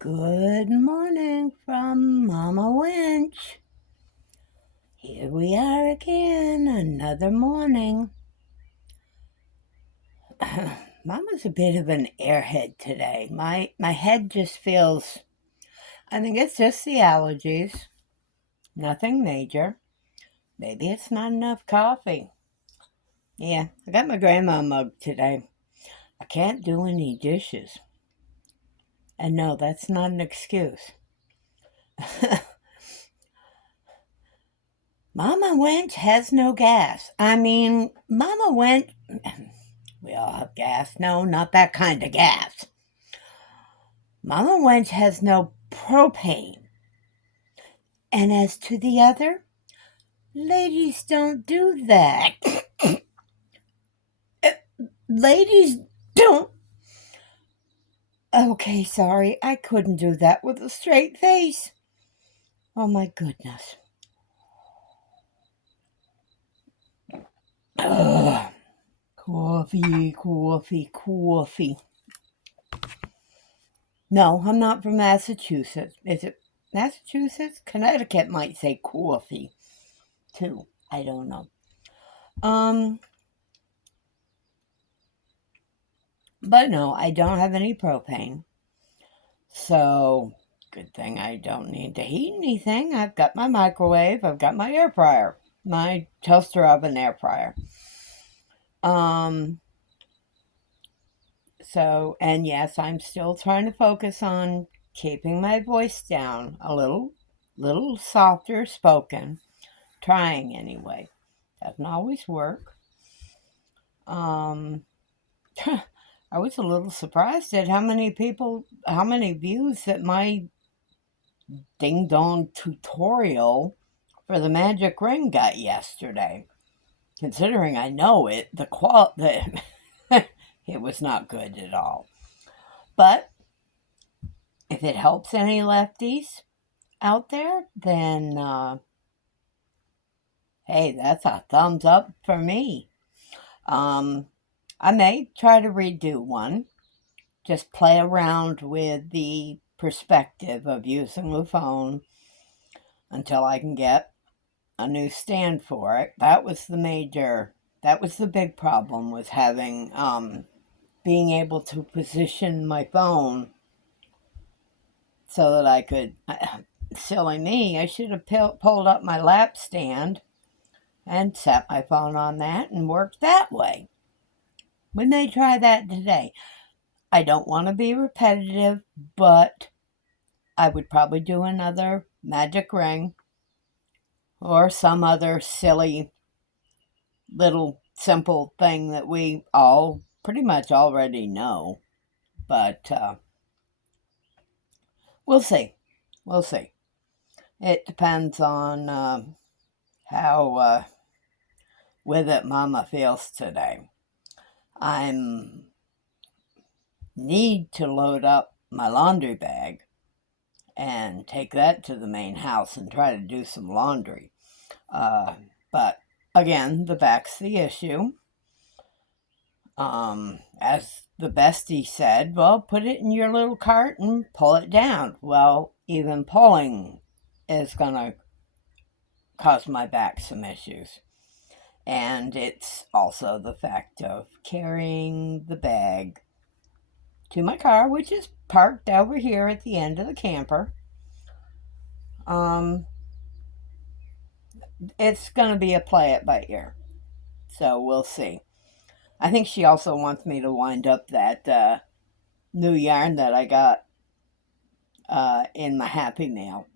Good morning from Mama Winch. Here we are again, another morning. Mama's a bit of an airhead today. My head just feels, I think it's just the allergies, nothing major. Maybe it's not enough coffee. Yeah, I got my grandma mug today. I can't do any dishes. And no, that's not an excuse. Mama Winch has no gas. Mama Winch, we all have gas. No, not that kind of gas. Mama Winch has no propane. And as to the other, ladies don't do that. Ladies don't. Okay, sorry, I couldn't do that with a straight face. Oh my goodness. Ugh. Coffee. No, I'm not from Massachusetts. Is it Massachusetts? Connecticut might say coffee, too. I don't know. But no, I don't have any propane. So, good thing I don't need to heat anything. I've got my microwave, I've got my air fryer, my toaster oven air fryer. And yes, I'm still trying to focus on keeping my voice down a little softer spoken. Trying anyway. Doesn't always work. I was a little surprised at how many views that my ding dong tutorial for the magic ring got yesterday. Considering I know it, it was not good at all. But if it helps any lefties out there, then hey, that's a thumbs up for me. I may try to redo one. Just play around with the perspective of using the phone until I can get a new stand for it. That was the big problem, was having, being able to position my phone so that I could, silly me, I should have pulled up my lap stand and set my phone on that and worked that way. We may try that today. I don't want to be repetitive, but I would probably do another magic ring or some other silly little simple thing that we all pretty much already know. But we'll see. We'll see. It depends on how with it Mama feels today. I'm need to load up my laundry bag and take that to the main house and try to do some laundry. But again, the back's the issue. As the bestie said, well, put it in your little cart and pull it down. Well, even pulling is going to cause my back some issues. And it's also the fact of carrying the bag to my car, which is parked over here at the end of the camper. It's going to be a play it by ear. So we'll see. I think she also wants me to wind up that new yarn that I got in my Happy Mail.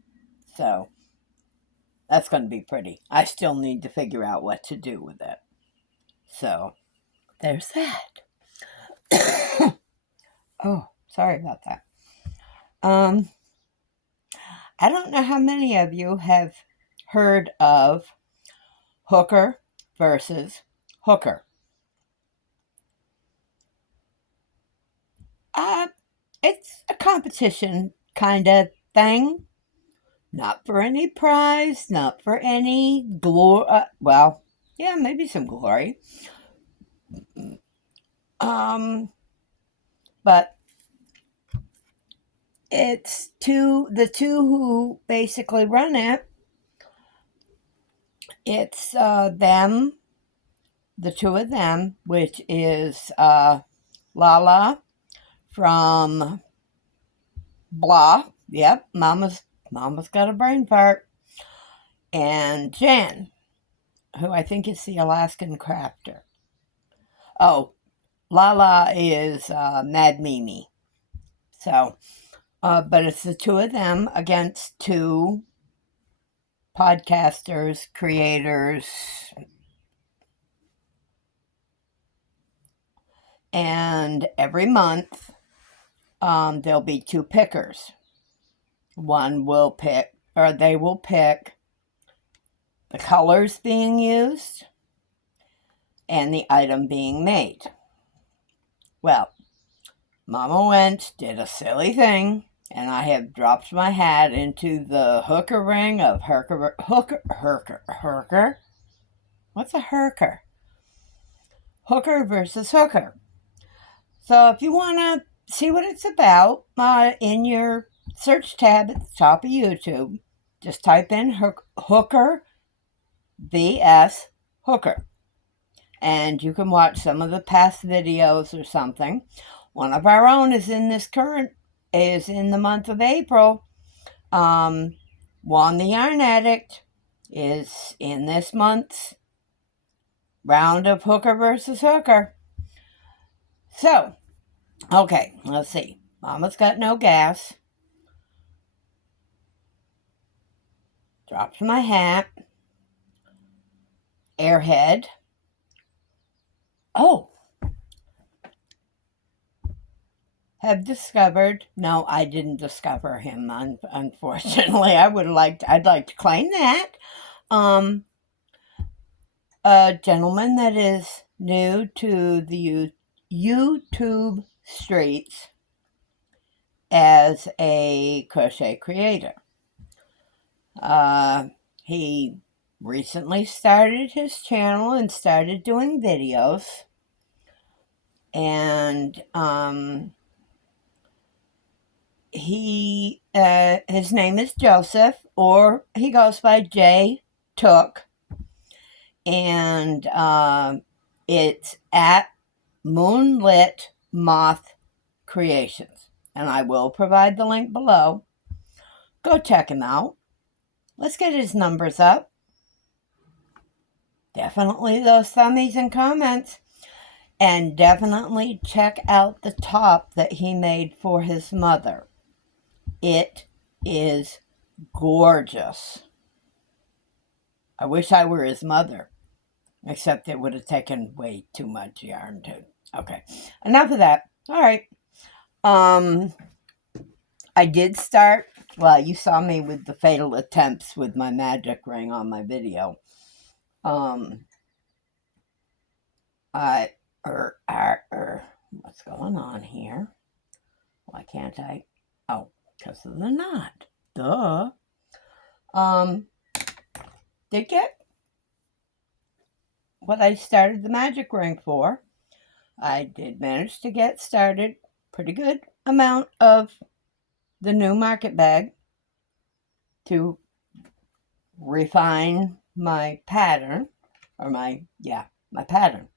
So that's going to be pretty. I still need to figure out what to do with it. So there's that. Oh, sorry about that. I don't know how many of you have heard of hooker versus hooker. It's a competition kind of thing. Not for any prize, not for any glory. Well, yeah, maybe some glory. But it's the two who basically run it. It's them, the two of them, which is Lala from Blah. Yep, Mama's got a brain fart. And Jen, who I think is the Alaskan crafter. Oh, Lala is Mad Mimi. So, but it's the two of them against two podcasters, creators, and every month there'll be two pickers. One will pick, or they will pick the colors being used and the item being made. Well, Mama went, did a silly thing, and I have dropped my hat into the hooker ring of hooker. What's a hooker? Hooker versus hooker. So if you want to see what it's about, in your search tab at the top of YouTube, just type in hooker vs hooker. And you can watch some of the past videos or something. One of our own is in the month of April. Juan the Yarn Addict is in this month's round of hooker versus hooker. So, okay, let's see. Mama's got no gas. Drops my hat. Airhead. Oh. Have discovered. No, I didn't discover him, unfortunately. I'd like to claim that. A gentleman that is new to the YouTube streets as a crochet creator. He recently started his channel and started doing videos. And his name is Joseph, or he goes by J Took, and it's at Moonlit Moth Creations, and I will provide the link below. Go check him out. Let's get his numbers up. Definitely those thummies and comments. And definitely check out the top that he made for his mother. It is gorgeous. I wish I were his mother. Except it would have taken way too much yarn to... Okay, enough of that. All right. I did start... Well, you saw me with the fatal attempts with my magic ring on my video. What's going on here? Why can't I? Oh, because of the knot. Duh. Did get what I started the magic ring for. I did manage to get started. Pretty good amount of the new market bag to refine my pattern, or my pattern.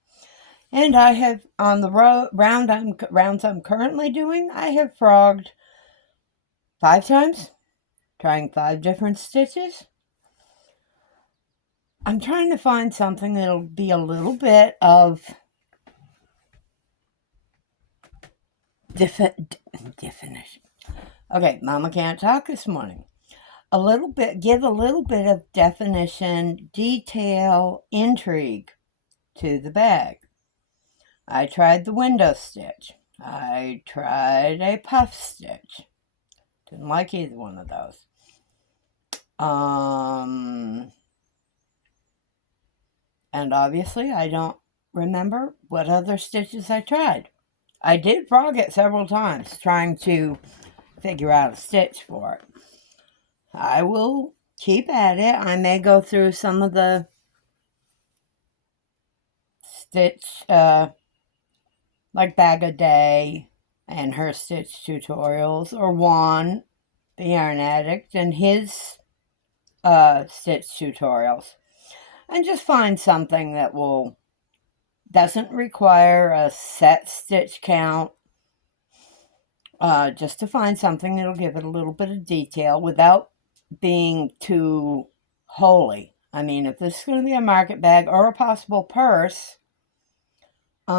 And I have, on the rounds I'm currently doing, I have frogged 5 times, trying 5 different stitches. I'm trying to find something that'll be a little bit of definition. Okay, Mama can't talk this morning. Give a little bit of definition, detail, intrigue to the bag. I tried the window stitch. I tried a puff stitch. Didn't like either one of those. And obviously I don't remember what other stitches I tried. I did frog it several times trying to figure out a stitch for it. I will keep at it. I may go through some of the stitch, like Bag a Day, and her stitch tutorials, or Juan, the yarn addict, and his stitch tutorials. And just find something that doesn't require a set stitch count. Just to find something that'll give it a little bit of detail without being too holy. I mean, if this is going to be a market bag or a possible purse, you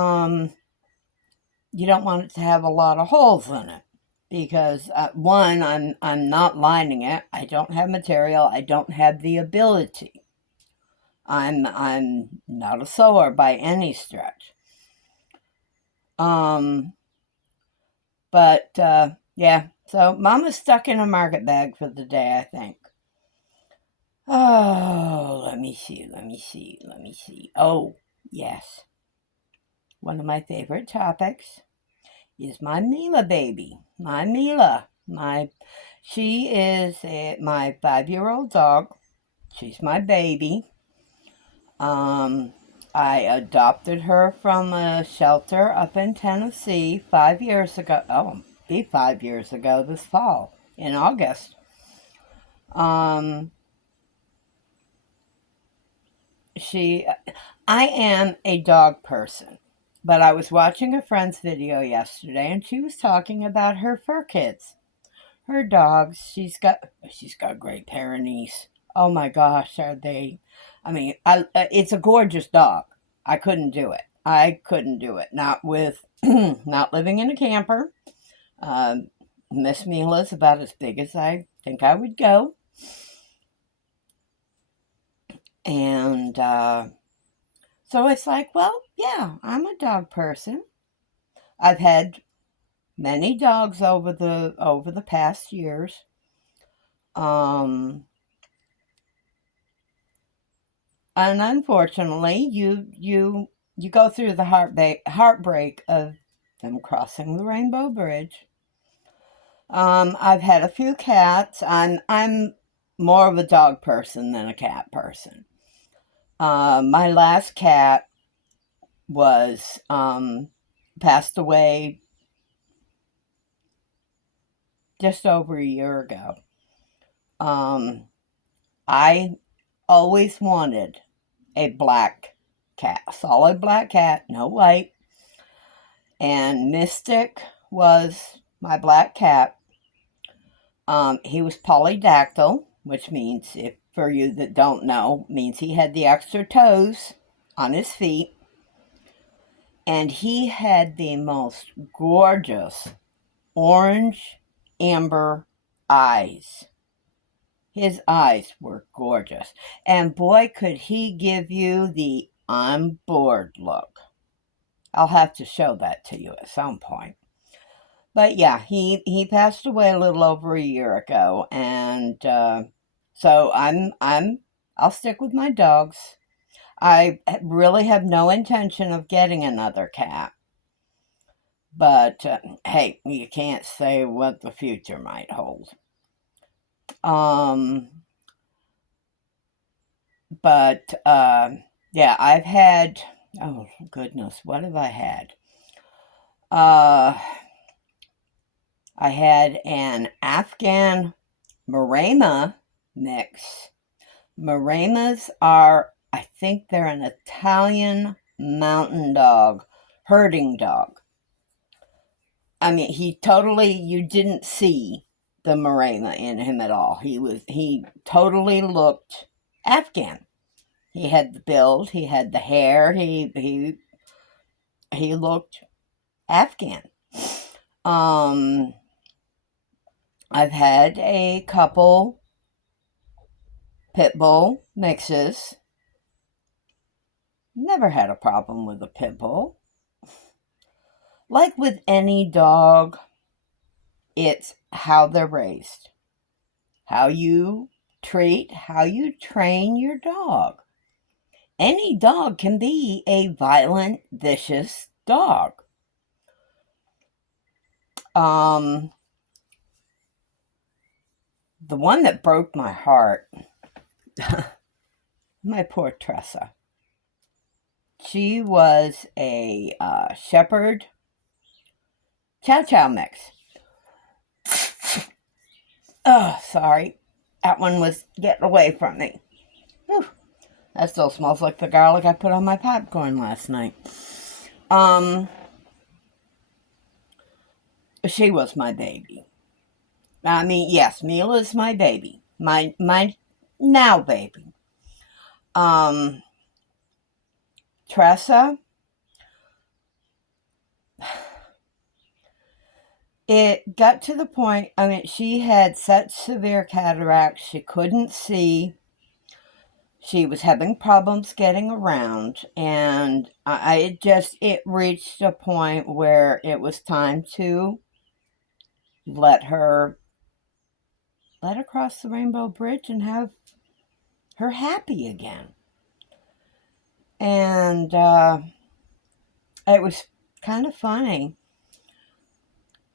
don't want it to have a lot of holes in it, because one, I'm not lining it. I don't have material. I don't have the ability. I'm not a sewer by any stretch. But yeah, so Mama's stuck in a market bag for the day, I think. Oh, let me see. Oh, yes. One of my favorite topics is my Mila baby. My Mila. She is my 5-year-old dog. She's my baby. I adopted her from a shelter up in Tennessee 5 years ago. Oh, it'll be 5 years ago this fall, in August. I am a dog person, but I was watching a friend's video yesterday, and she was talking about her fur kids, her dogs. She's got a Great Pyrenees. Oh my gosh, are they? I mean, it's a gorgeous dog. I couldn't do it. Not with not living in a camper. Miss Mila's about as big as I think I would go, and so it's like, well, yeah, I'm a dog person. I've had many dogs over the past years. And unfortunately, you go through the heartbreak of them crossing the Rainbow Bridge. I've had a few cats. I'm more of a dog person than a cat person. My last cat was passed away just over a year ago. I always wanted a black cat, a solid black cat, no white. And Mystic was my black cat. He was polydactyl, which means, if for you that don't know, means he had the extra toes on his feet. And he had the most gorgeous orange amber eyes. His eyes were gorgeous. And boy, could he give you the on board look. I'll have to show that to you at some point. But yeah, he passed away a little over a year ago, and so I'll stick with my dogs. I really have no intention of getting another cat. But hey, you can't say what the future might hold. But yeah, I've had, oh goodness, what have I had? I had an Afghan Maremma mix. Maremmas are, I think they're an Italian mountain dog, herding dog. I mean, you didn't see the Maremma in him at all. He totally looked Afghan. He had the build, he had the hair, he looked Afghan. I've had a couple pit bull mixes. Never had a problem with a pit bull. Like with any dog, it's how they're raised, how you treat, how you train your dog. Any dog can be a violent, vicious dog. The one that broke my heart, my poor Tressa. She was a shepherd Chow mix. Oh, sorry. That one was getting away from me. Whew. That still smells like the garlic I put on my popcorn last night. She was my baby. I mean, yes, Mila's my baby. My now baby. Tressa, it got to the point, I mean, she had such severe cataracts, she couldn't see. She was having problems getting around, and it reached a point where it was time to let her cross the Rainbow Bridge and have her happy again. And it was kind of funny.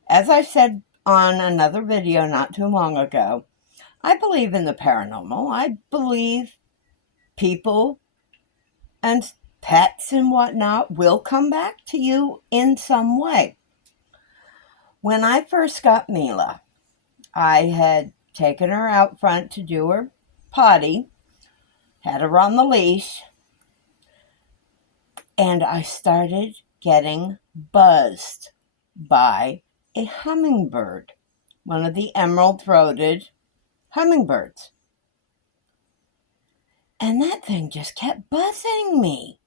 As I said on another video not too long ago, I believe in the paranormal. I believe people and pets and whatnot will come back to you in some way. When I first got Mila, I had taken her out front to do her potty, had her on the leash, and I started getting buzzed by a hummingbird, one of the emerald-throated hummingbirds. And that thing just kept buzzing me.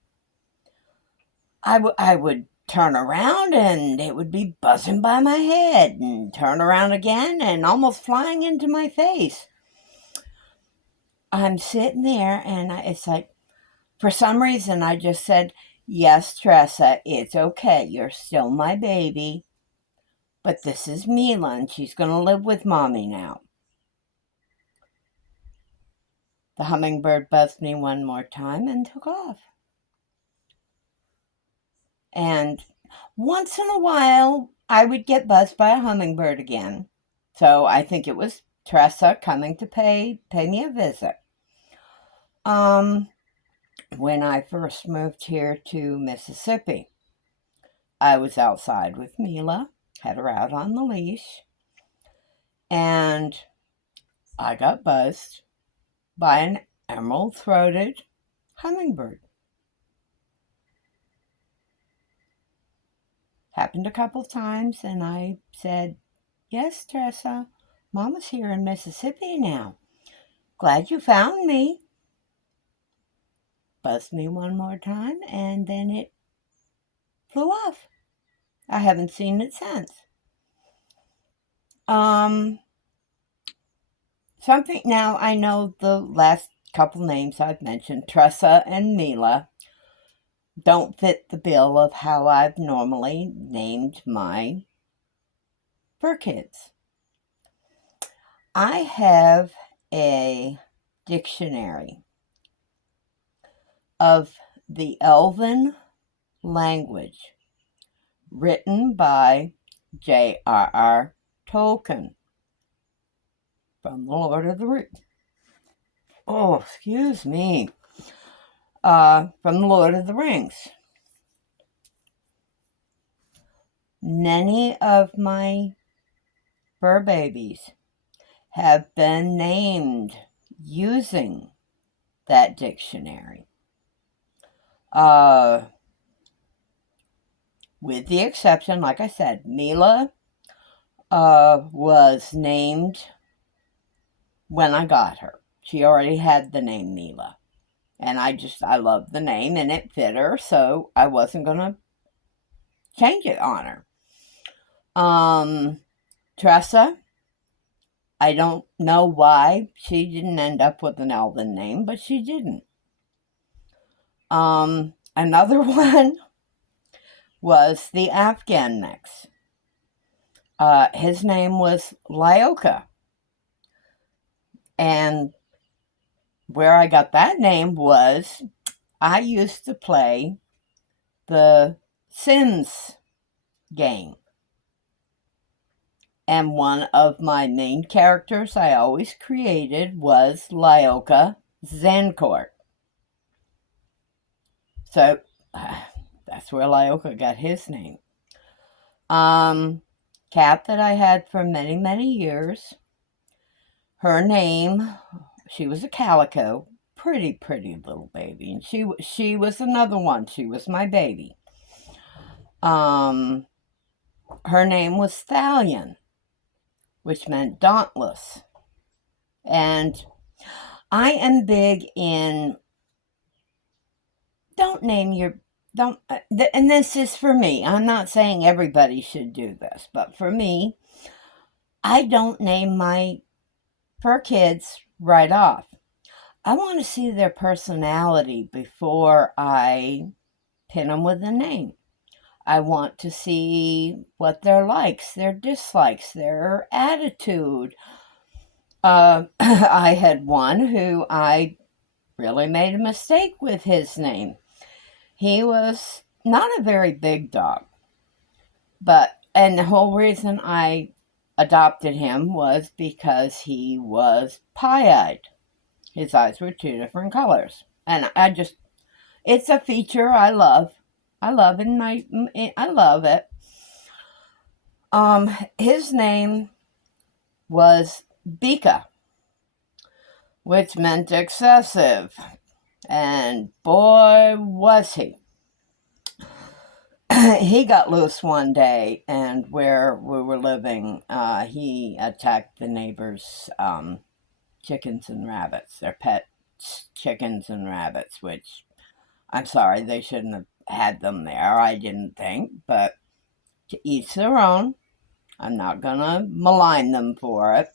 I would turn around and it would be buzzing by my head, and turn around again and almost flying into my face. I'm sitting there and it's like, for some reason I just said, yes, Tressa, it's okay. You're still my baby. But this is Mila, and she's going to live with Mommy now. The hummingbird buzzed me one more time and took off. And once in a while, I would get buzzed by a hummingbird again. So I think it was Tressa coming to pay me a visit. When I first moved here to Mississippi, I was outside with Mila, had her out on the leash, and I got buzzed by an emerald-throated hummingbird. Happened a couple of times, and I said, yes, Tressa, Mama's here in Mississippi now. Glad you found me. Buzzed me one more time, and then it flew off. I haven't seen it since. Something, now I know the last couple names I've mentioned, Tressa and Mila, don't fit the bill of how I've normally named my fur kids. I have a dictionary of the Elven language written by J.R.R. Tolkien from the Lord of the Rings. Oh, excuse me. From the Lord of the Rings. Many of my fur babies have been named using that dictionary. With the exception, like I said, Mila was named when I got her. She already had the name Mila. And I loved the name and it fit her, so I wasn't going to change it on her. Tressa, I don't know why she didn't end up with an Elven name, but she didn't. Another one was the Afghan mix. His name was Lyoka. And where I got that name was, I used to play the Sims game. And one of my main characters I always created was Lyoka Zancourt. So that's where Lyoka got his name. cat that I had for many, many years. Her name, she was a calico, pretty, pretty little baby. And she was another one. She was my baby. Her name was Stallion, which meant dauntless. And I am big in don't name your don't and this is for me. I'm not saying everybody should do this, but for me, I don't name my fur kids right off. I want to see their personality before I pin them with a name. I want to see what their likes, their dislikes, their attitude. I had one who I really made a mistake with his name. He was not a very big dog, and the whole reason I adopted him was because he was pie-eyed. His eyes were two different colors. And it's a feature I love. I love it. His name was Bika, which meant excessive. And boy, was he. He got loose one day, and where we were living, he attacked the neighbors' chickens and rabbits, their pet chickens and rabbits, which I'm sorry, they shouldn't have had them there, I didn't think, but to each their own. I'm not gonna malign them for it.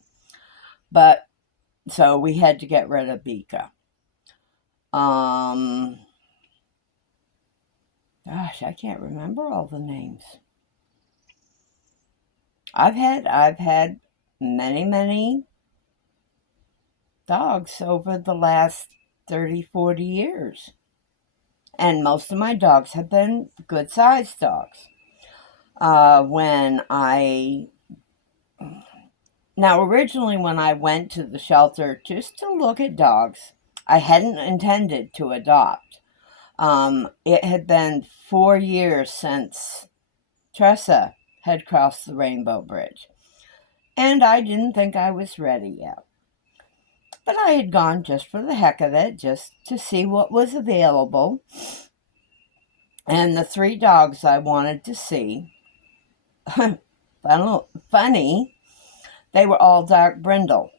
But so we had to get rid of Bika. Gosh, I can't remember all the names. I've had many, many dogs over the last 30, 40 years. And most of my dogs have been good-sized dogs. Originally when I went to the shelter just to look at dogs, I hadn't intended to adopt. It had been 4 years since Tressa had crossed the Rainbow Bridge, and I didn't think I was ready yet. But I had gone just for the heck of it, just to see what was available. And the 3 dogs I wanted to see, funny, they were all dark brindle.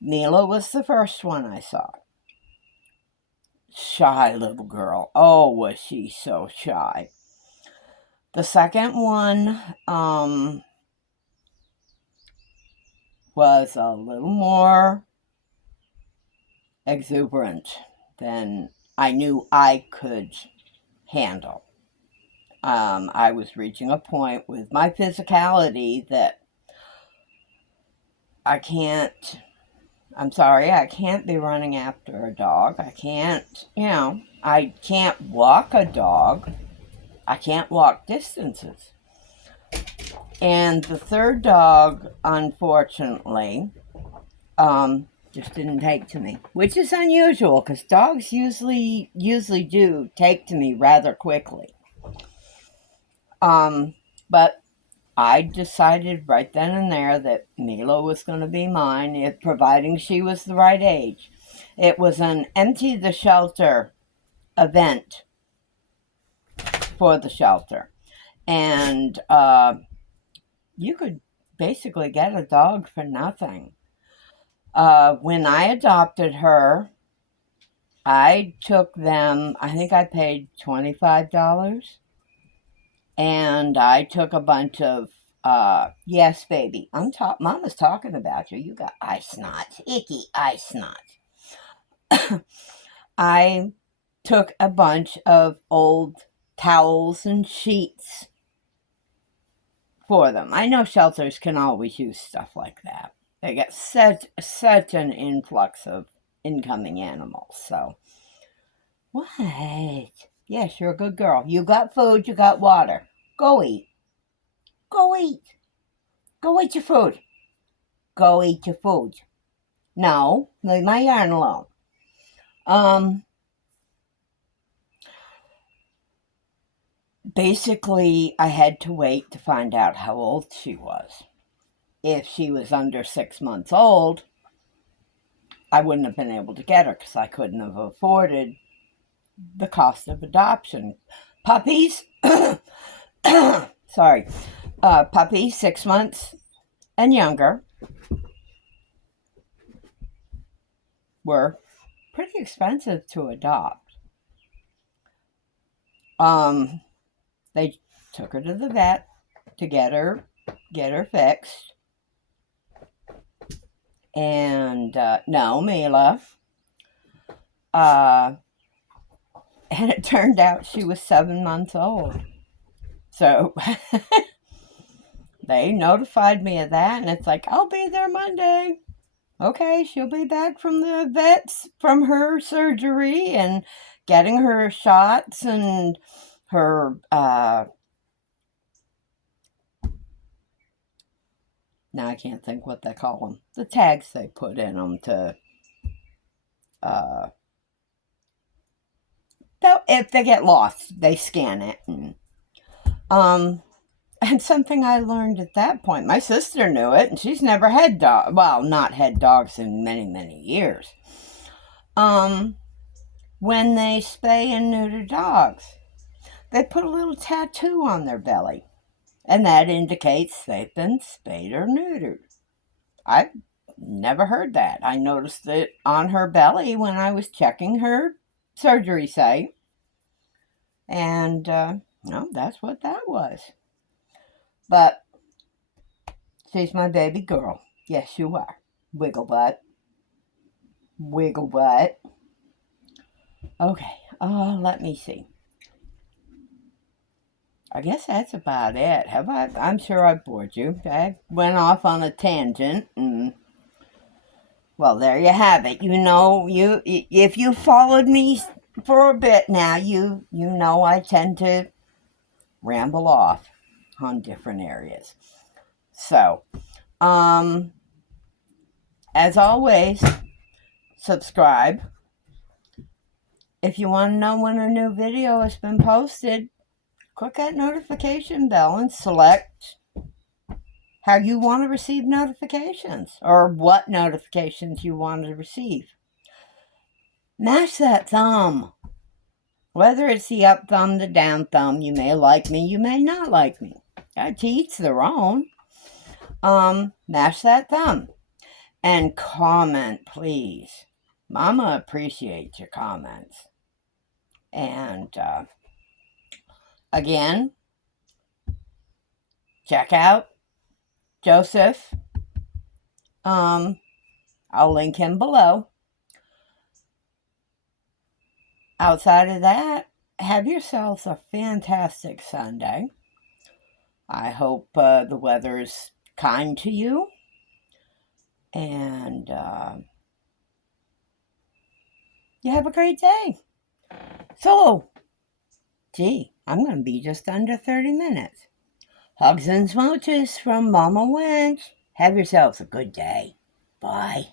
Mila was the first one I saw. Shy little girl. Oh, was she so shy. The second one was a little more exuberant than I knew I could handle. I was reaching a point with my physicality that I can't be running after a dog. I can't walk a dog. I can't walk distances. And the third dog, unfortunately, just didn't take to me, which is unusual because dogs usually do take to me rather quickly. But I decided right then and there that Mila was going to be mine, providing she was the right age. It was an empty the shelter event for the shelter. And you could basically get a dog for nothing. When I adopted her, I took them, I think I paid $25. And I took a bunch of, yes, baby, Mama's talking about you. You got eye snot, icky eye snot. I took a bunch of old towels and sheets for them. I know shelters can always use stuff like that. They get such an influx of incoming animals. So, what? Yes, you're a good girl. You got food, you got water. Go eat. Go eat. Go eat your food. Go eat your food. No, leave my yarn alone. basically, I had to wait to find out how old she was. If she was under 6 months old, I wouldn't have been able to get her because I couldn't have afforded the cost of adoption. Puppies, sorry, puppies 6 months and younger were pretty expensive to adopt. They took her to the vet to get her fixed. And no, Mila. And it turned out she was 7 months old. So they notified me of that, and it's like, I'll be there Monday. Okay, she'll be back from the vets from her surgery and getting her shots and her now I can't think what they call them. The tags they put in them to if they get lost, they scan it. And something I learned at that point, my sister knew it, and she's never had dogs. Well, not had dogs in many, many years. When they spay and neuter dogs, they put a little tattoo on their belly, and that indicates they've been spayed or neutered. I've never heard that. I noticed it on her belly when I was checking her surgery site, and no, that's what that was. But she's my baby girl. Yes, you are. Wiggle butt. Wiggle butt. Okay, let me see. I guess that's about it. Have I? I'm sure I bored you. I went off on a tangent, and well, there you have it. You know, if you followed me for a bit now, you know I tend to ramble off on different areas. So, as always, subscribe. If you want to know when a new video has been posted, click that notification bell and select how you want to receive notifications or what notifications you want to receive. Mash that thumb. Whether it's the up thumb, the down thumb, you may like me, you may not like me. To each their own. Mash that thumb. And comment, please. Mama appreciates your comments. And again, check out Joseph. I'll link him below. Outside of that, have yourselves a fantastic Sunday. I hope the weather is kind to you. And you have a great day. So, gee, I'm going to be just under 30 minutes. Hugs and smooches from Mama Wench. Have yourselves a good day. Bye.